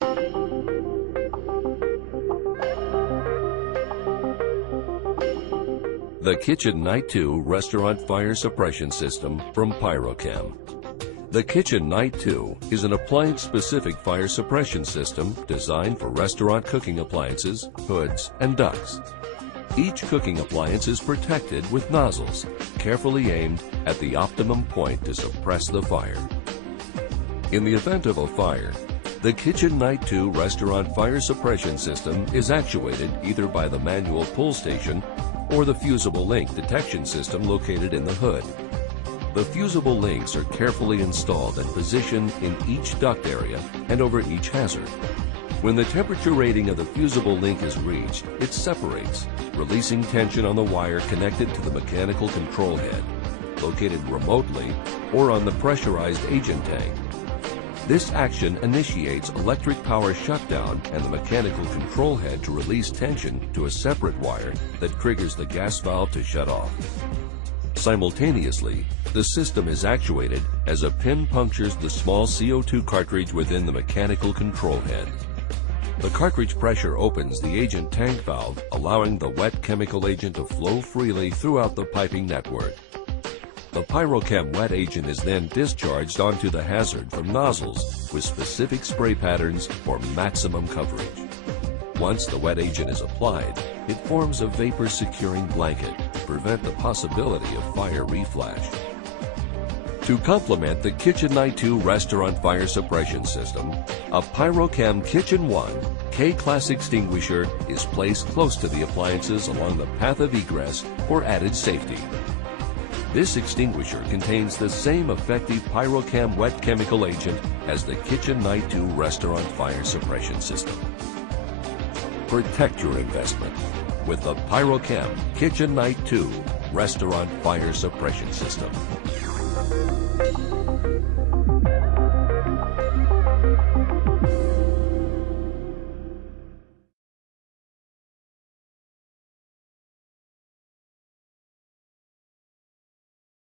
The Kitchen Night 2 Restaurant Fire Suppression System from Pyrochem. The Kitchen Night 2 is an appliance-specific fire suppression system designed for restaurant cooking appliances, hoods, and ducts. Each cooking appliance is protected with nozzles, carefully aimed at the optimum point to suppress the fire. In the event of a fire, the Kitchen Night 2 Restaurant Fire Suppression System is actuated either by the manual pull station or the fusible link detection system located in the hood. The fusible links are carefully installed and positioned in each duct area and over each hazard. When the temperature rating of the fusible link is reached, it separates, releasing tension on the wire connected to the mechanical control head, located remotely or on the pressurized agent tank. This action initiates electric power shutdown and the mechanical control head to release tension to a separate wire that triggers the gas valve to shut off. Simultaneously, the system is actuated as a pin punctures the small CO2 cartridge within the mechanical control head. The cartridge pressure opens the agent tank valve, allowing the wet chemical agent to flow freely throughout the piping network. The Pyrochem wet agent is then discharged onto the hazard from nozzles with specific spray patterns for maximum coverage. Once the wet agent is applied, it forms a vapor-securing blanket to prevent the possibility of fire reflash. To complement the Kitchen Night 2 Restaurant Fire Suppression System, a Pyrochem Kitchen 1 K-Class extinguisher is placed close to the appliances along the path of egress for added safety. This extinguisher contains the same effective Pyrochem wet chemical agent as the Kitchen Night 2 Restaurant Fire Suppression System. Protect your investment with the Pyrochem Kitchen Night 2 Restaurant Fire Suppression System.